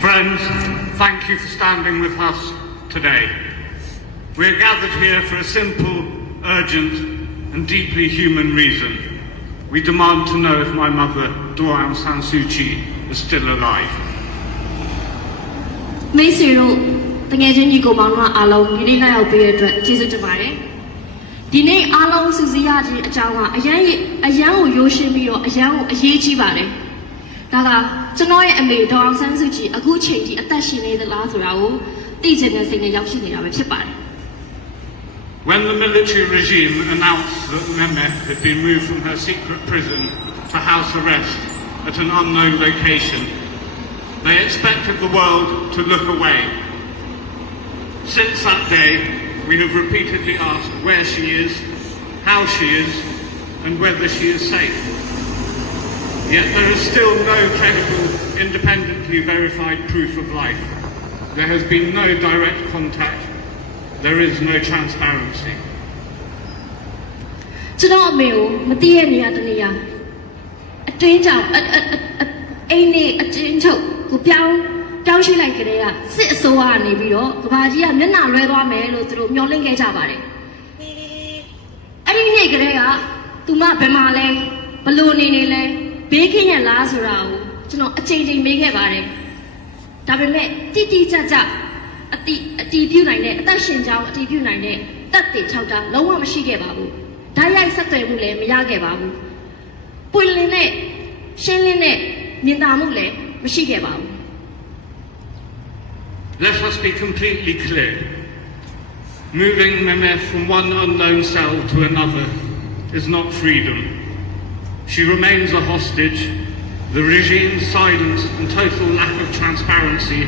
Friends, thank you for standing with us today. We are gathered here for a simple, urgent and deeply human reason. We demand to know if my mother, Daw Aung San Suu Kyi, is still alive. မိတ်ဆွေတို့တကယ်ချင်းညီကိုမောင်တို့အားလုံးဒီနေ့လာရောက်ပေးတဲ့အတွက်ကျေးဇူးတင်ပါတယ်။ဒီနေ့အားလုံးစုစည်းရခြင်းအကြောင်းကအရန်ကိုရိုးရှင်းပြီးတော့အရန်ကိုအရေးကြီးပါတယ်။ဒါကကျွန်တော်ရဲ့အမေဒေါအောင်ဆန်းစုကြည်အခုချိန်ထိအသက်ရှင်နေသလားဆိုတာကိုသိချင်တဲ့စိတ်နဲ့ရောက်ရှိနေတာပဲဖြစ်ပါတယ်။ When the military regime announced that Mehmet had been moved from her secret prison to house arrest at an unknown location, they expected the world to look away. Since that day, we have repeatedly asked where she is, how she is, and whether she is safe. Yet there is still no credible, independently verified proof of life. There has been no direct contact. There is no transparency. ကျွန်တော်အမေကိုမသိရနေရတနေရအတွင်းကြောင်အိမ်နေအချင်းချုပ်ကိုပြောင်းရှိလိုက်ကြတဲ့ကစစ်အစိုးရကနေပြီးတော့ကဘာကြီးကမျက်နှာလွဲသွားမယ်လို့သူတို့မျှော်လင့်ခဲ့ကြပါတယ်အဲ့ဒီနေ့ကလေးကသူမဘယ်မှာလဲဘလို့နေလဲဘေးကင်းရလားဆိုတာကိုကျွန်တော်အချိန်ချင်းမေးခဲ့ပါတယ်ဒါပေမဲ့တိတိကျကျအတီးပြုတ်နိုင်တဲ့အသက်ရှင်ကြောင်းအတီးပြုတ်နိုင်တဲ့တက်တေထောက်တာလုံးဝမရှိခဲ့ပါဘူးဓာတ်ရိုက်ဆက်သွယ်မှုလည်းမရခဲ့ပါဘူးပွင့်လင်းတဲ့ရှင်းလင်းတဲ့မြင်သာမှုလည်းမရှိခဲ့ပါဘူး Let us be completely clear. Moving Mehmet from one unknown cell to another is not freedom. She remains a hostage. The regime's silence and total lack of transparency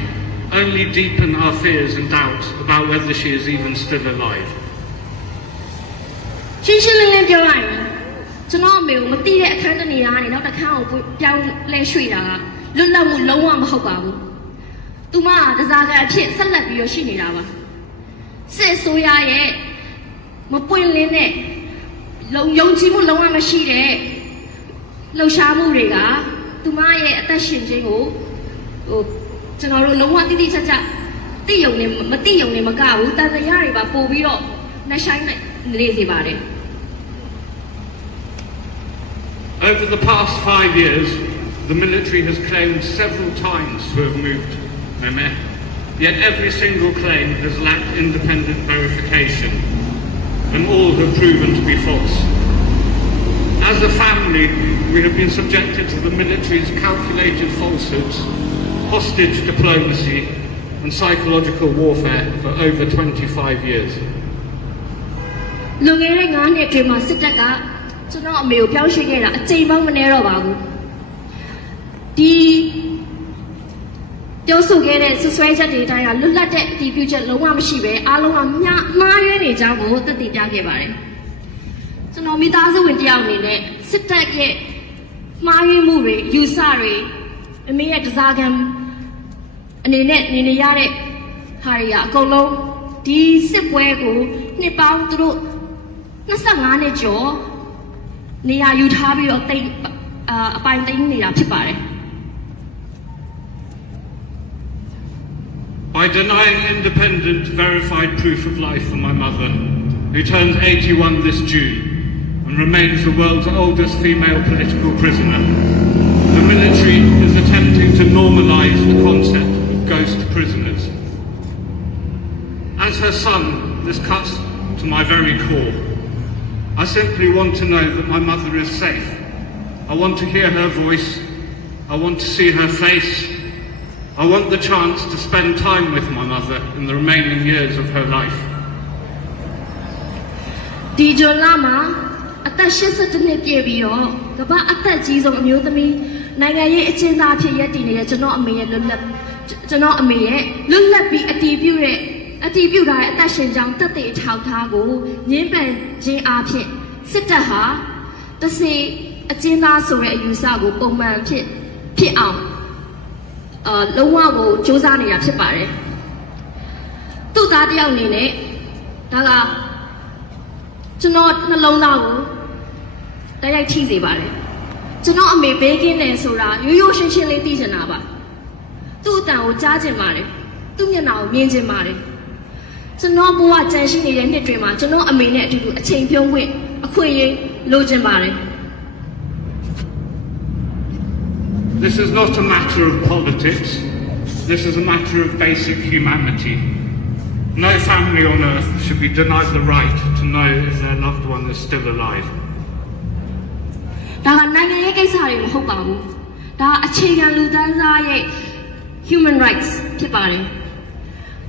only deepen our fears and doubts about whether she is even still alive. ရှင်းရှင်းလင်းလင်းပြောလိုက်ရင်ကျွန်တော်အမေကိုမသိတဲ့အခန်းတစ်နေရာကနေနောက်တစ်ခန်းကိုပြောင်းလဲရွှေ့တာကလွတ်လပ်မှုလုံးဝမဟုတ်ပါဘူး။သူမကတစားကအဖြစ်ဆက်လက်ပြီးရရှိနေတာပါ။စစ်ဆိုးရရဲ့မပွင့်လင်းတဲ့ယုံကြည်မှုလုံးဝမရှိတဲ့လှုပ်ရှားမှုတွေကသူမရဲ့အသက်ရှင်ခြင်းကိုကျွန်တော်တို့လုံးဝတိတိကျကျသိယုံနေမသိယုံနေမကဘူးတန်တရားတွေပါပို့ပြီးတော့နှဆိုင်နေစေပါတယ်။ Over the past 5 years, the military has claimed several times to have moved Mehmet, yet every single claim has lacked independent verification, and all have proven to be false. As a family, we have been subjected to the military's calculated falsehoods, hostage diplomacy, and psychological warfare for over 25 years. လွန်ခဲ့တဲ့9နှစ်အတွင်းမှာစစ်တပ်ကကျွန်တော်အမေကိုပြောင်းရွှေ့ခဲ့တာအကြိမ်ပေါင်းမနည်းတော့ပါဘူးဒီပြောဆိုခဲ့တဲ့ဆွဆွဲချက်တွေအတိုင်းကလွတ်လပ်တဲ့အတည်ပြုချက်လုံးဝမရှိပဲအားလုံးကမှားယွင်းနေကြကိုသက်သေပြခဲ့ပါတယ်ကျွန်တော်မိသားစုဝင်တယောက်အနေနဲ့စစ်တပ်ရဲ့မှားယွင်းမှုတွေယူဆတွေအမေရဲ့တစားကံအနေနဲ့နေနေရတဲ့ဟာတွေကအကုန်လုံးဒီစစ်ပွဲကိုနှစ်ပေါင်းသူတို့25နှစ်ကျော်နေရာယူထားပြီးတော့အပိုင်သိမ်းနေတာဖြစ်ပါတယ် By denying independent, verified proof of life for my mother, who turns 81 this June and remains the world's oldest female political prisoner, the military is attempting to normalize the concept of ghost prisoners. As her son, this cuts to my very core. I simply want to know that my mother is safe. I want to hear her voice. I want to see her face. I want the chance to spend time with my mother in the remaining years of her life. ဒီဂျွန်လာမှာအသက်82နှစ်ပြည့်ပြီးတော့ကမ္ဘာအသက်ကြီးဆုံးအမျိုးသမီးနိုင်ငံရေးအကျဉ်းသားဖြစ်ရည်တည်နေတဲ့ကျွန်တော်အမေရဲ့လွတ်လပ်ပြီးအတီးပြုထားတဲ့အသက်ရှင်ကြောင်းတက်တဲ့အထောက်ထားကိုငင်းပန်ခြင်းအဖြစ်စစ်တပ်ဟာတစေအကျဉ်းသားဆိုတဲ့အယူဆကိုပုံမှန်ဖြစ်အောင်လုံးဝကိုစ조사နေတာဖြစ်ပါတယ်သူ့သားတယောက်အနေနဲ့ဒါကကျွန်တော်နှလုံးသားကိုတိုက်ရိုက်ထိစေပါတယ်ကျွန်တော်အမေဘေးကင်းတယ်ဆိုတာရိုးရိုးရှင်းရှင်းလေးသိချင်တာပါသူ့ အတန်ကိုကြားကျင်ပါတယ်သူ့မျက်နှာကိုမြင်ကျင်ပါတယ်ကျွန်တော်ဘဝကြံရှိနေတဲ့နှစ်တွေမှာကျွန်တော်အမေနဲ့အတူတူအချိန်ပြုံးခွင့်အခွင့်အရေးလိုချင်ပါတယ် This is not a matter of politics. This is a matter of basic humanity. No family on earth should be denied the right to know if their loved one is still alive. ဒါကနိုင်ငံရေးကိစ္စတွေမဟုတ်ပါဘူးဒါအခြေခံလူသားစားရဲ့ human rights ဖြစ်ပါတယ်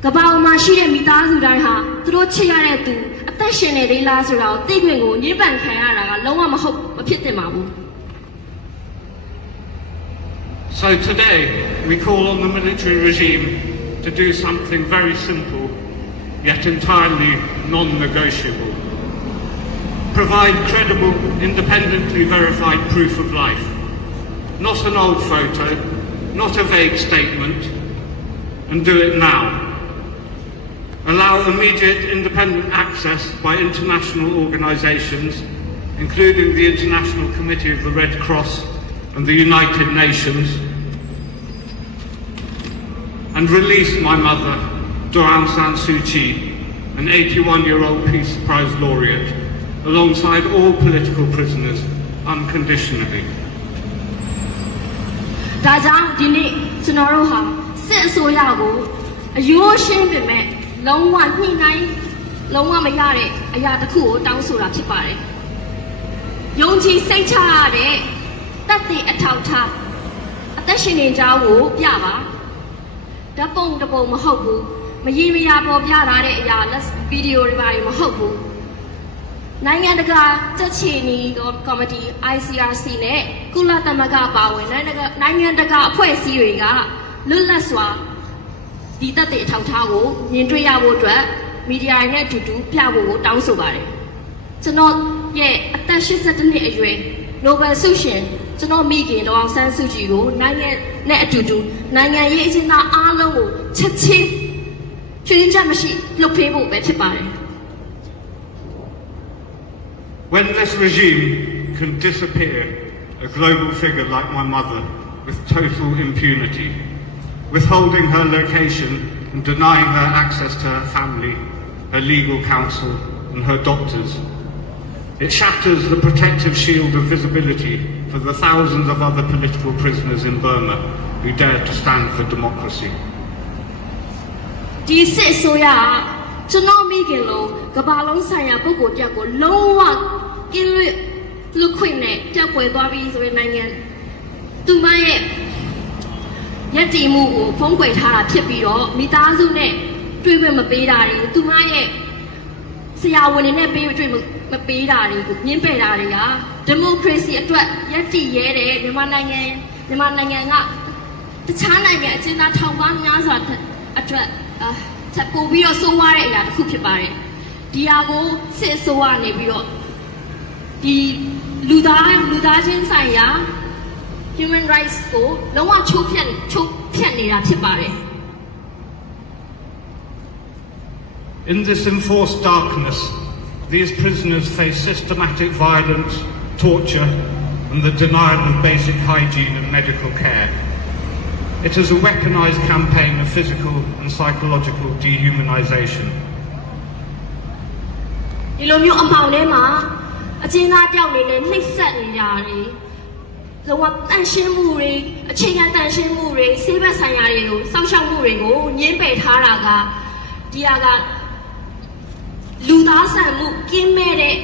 ကမ္ဘာပေါ်မှာရှိတဲ့မိသားစုတိုင်းဟာသူတို့ချစ်ရတဲ့သူအသက်ရှင်နေသေးလားဆိုတာကိုသိခွင့်ကိုညှိပန်ခံရတာကလုံးဝမဖြစ်သင့်ပါဘူး So today, we call on the military regime to do something very simple, yet entirely non-negotiable. Provide credible, independently verified proof of life. Not an old photo, not a vague statement, and do it now. Allow immediate independent access by international organisations, including the International Committee of the Red Cross and the United Nations, and release my mother, Daw Aung San Suu Kyi, an 81-year-old Peace Prize laureate, alongside all political prisoners, unconditionally. ဒါကြောင့်ဒီနေ့ကျွန်တော်တို့ဟာစစ်အစိုးရကိုအယိုးရှင်းပေမဲ့လုံးဝညှိနှိုင်းလုံးဝမရတဲ့အရာတစ်ခုကိုတောင်းဆိုတာဖြစ်ပါတယ်။ယုံကြည်စိတ်ချရတဲ့တပ်တွေအထောက်ထားအသက်ရှင်နေကြကိုပြပါဓာတ်ပုံတစ်ပုံမဟုတ်ဘူးမရေမရာပေါ်ပြထားတဲ့အရာလက်ဗီဒီယိုတွေပါမဟုတ်ဘူးနိုင်ငံတကာကြက်ချီနီကော်မတီ ICRC နဲ့ကုလသမဂ္ဂပါဝင်နိုင်ငံတကာအဖွဲ့အစည်းတွေကလွတ်လပ်စွာဒီတပ်တွေအထောက်ထားကိုမြင်တွေ့ရဖို့အတွက်မီဒီယာတွေနဲ့အတူတူပြဖို့ကိုတောင်းဆိုပါတယ်ကျွန်တော်ရဲ့အသက်82နှစ်အရွယ် Nobel ဆုရှင်ကျွန်တော်မိခင်ဒေါအောင်ဆန်းစုကြည်ကိုနိုင်ငံနဲ့အတူတူနိုင်ငံရေးအကျဉ်းသားအားလုံးကိုချက်ချင်းချွင်းချက်မရှိလှုပ်ဖေးဖို့ပဲဖြစ်ပါတယ် When this regime can disappear a global figure like my mother with total impunity, withholding her location and denying her access to her family, her legal counsel and her doctors, it shatters the protective shield of visibility for the thousands of other political prisoners in Burma who dare to stand for democracy. ဒီစစ်ဆိုရကျွန်တော်မိခင်လို့ကဘာလုံးဆိုင်ရာပုဂ္ဂိုလ်တယောက်ကိုလုံးဝကင်းလွတ်လူခွင့်နဲ့ကြောက်ွယ်သွားပြီးဆိုတဲ့နိုင်ငံသူမရဲ့ညက်တီမှုကိုဖုံးကွယ်ထားတာဖြစ်ပြီးတော့မိသားစုနဲ့တွေ့ခွင့်မပေးတာတွေသူမရဲ့ဆရာဝန်တွေနဲ့တွေ့မပေးတာတွေကိုညှင်းပယ်တာတွေကဒီမိုကရေစီအတွက်ယက်တီရဲတဲ့မြန်မာနိုင်ငံကတခြားနိုင်ငံအကျဉ်းသားထောင်ပေါင်းများစွာအတွက်ချက်ပို့ပြီးတော့ဆိုးွားတဲ့အရာတစ်ခုဖြစ်ပါတယ်ဒီဟာကိုစစ်ဆိုးရနေပြီးတော့ဒီလူသားချင်းဆိုင်ရာ human rights ကိုလုံးဝချိုးဖျက်နေတာဖြစ်ပါတယ် In this enforced darkness, these prisoners face systematic violence, torture, and the denial of basic hygiene and medical care. It is a weaponized campaign of physical and psychological dehumanization. ဒီလိုမျိုးအမှောင်ထဲမှာအကျဉ်းသားတယောက်နေနဲ့နှိပ်စက်နေကြတယ်လုံးဝတန်ရှင်းမှုတွေအခြေခံတန်ရှင်းမှုတွေဆေးဘက်ဆိုင်ရာတွေကိုစောင့်ရှောက်မှုတွေကိုညှင်းပယ်ထားတာကဒီဟာကလူသားဆန်မှုကင်းမဲ့တဲ့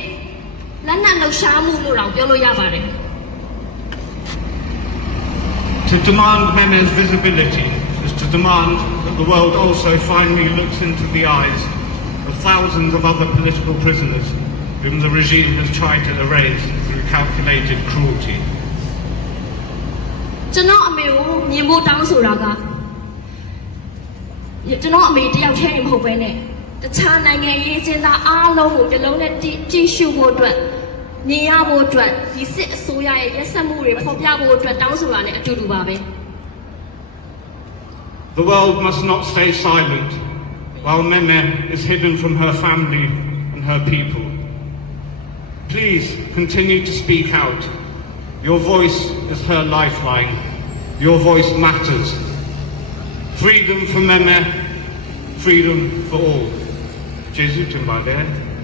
လက်နက်လှုပ်ရှားမှုလို့တော့ပြောလို့ရပါတယ် To demand Meme's visibility is to demand that the world also finally looks into the eyes of thousands of other political prisoners whom the regime has tried to erase through calculated cruelty. ကျွန်တော်အမေကိုမြင်ဖို့တောင်းဆိုတာကကျွန်တော်အမေတယောက်တည်းမဟုတ်ဘဲနဲ့တခြားနိုင်ငံရေးအကျဉ်းသားအားလုံးကိုဒီလုံးနဲ့ကြည့်ရှုဖို့အတွက်မြင်ရဖို့အတွက်ဒီစစ်အစိုးရရဲ့ရက်စက်မှုတွေဖော်ပြဖို့အတွက်တောင်းဆိုတာနဲ့အတူတူပါပဲ The world must not stay silent while Meme is hidden from her family and her people. Please continue to speak out. Your voice is her lifeline. Your voice matters. freedom for Meme, freedom for all. Jesu Tumbade.